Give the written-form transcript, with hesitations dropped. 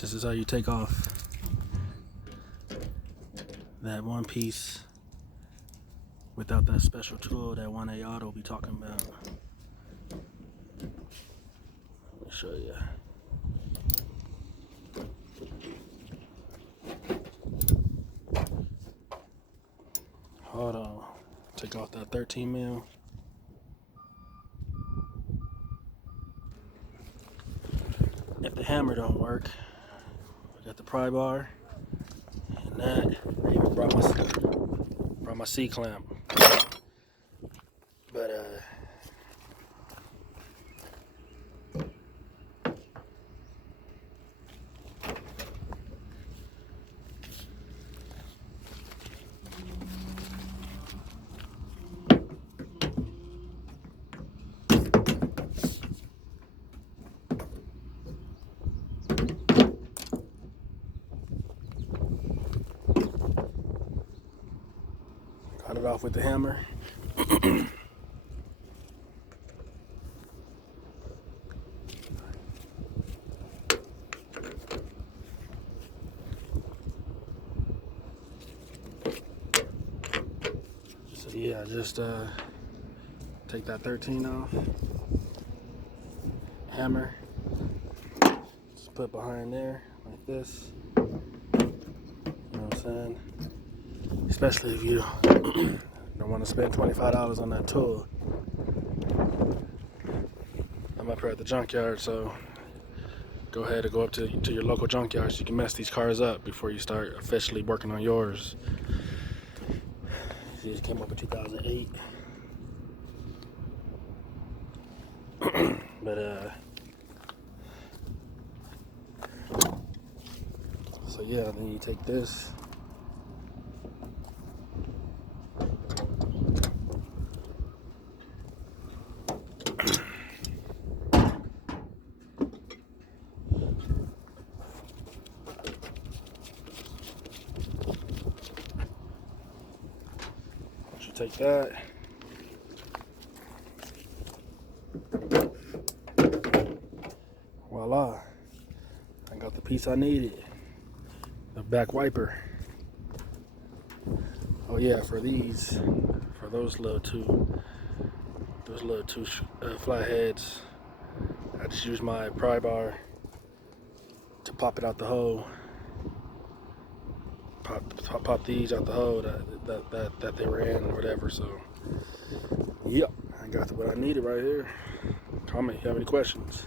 This is how you take off that one piece without that special tool that 1A Auto be talking about. Let me show you. Hold on. Take off that 13 mil. If the hammer don't work, I got the pry bar and that. I even brought my C clamp. But cut it off with the hammer. So yeah, just take that 13 off. Hammer. Just put behind there like this. You know what I'm saying? Especially if you don't want to spend $25 on that tool. I'm up here at the junkyard, so go ahead and go up to your local junkyard so you can mess these cars up before you start officially working on yours. These came up in 2008. But so yeah, then you take this. Once you take that, voila, I got the piece I needed. The back wiper. Oh yeah, for those little two flatheads, I just use my pry bar to pop it out the hole. Pop these out the hole that they were in or whatever. So yep, I got what I needed right here. Comment if you have any questions.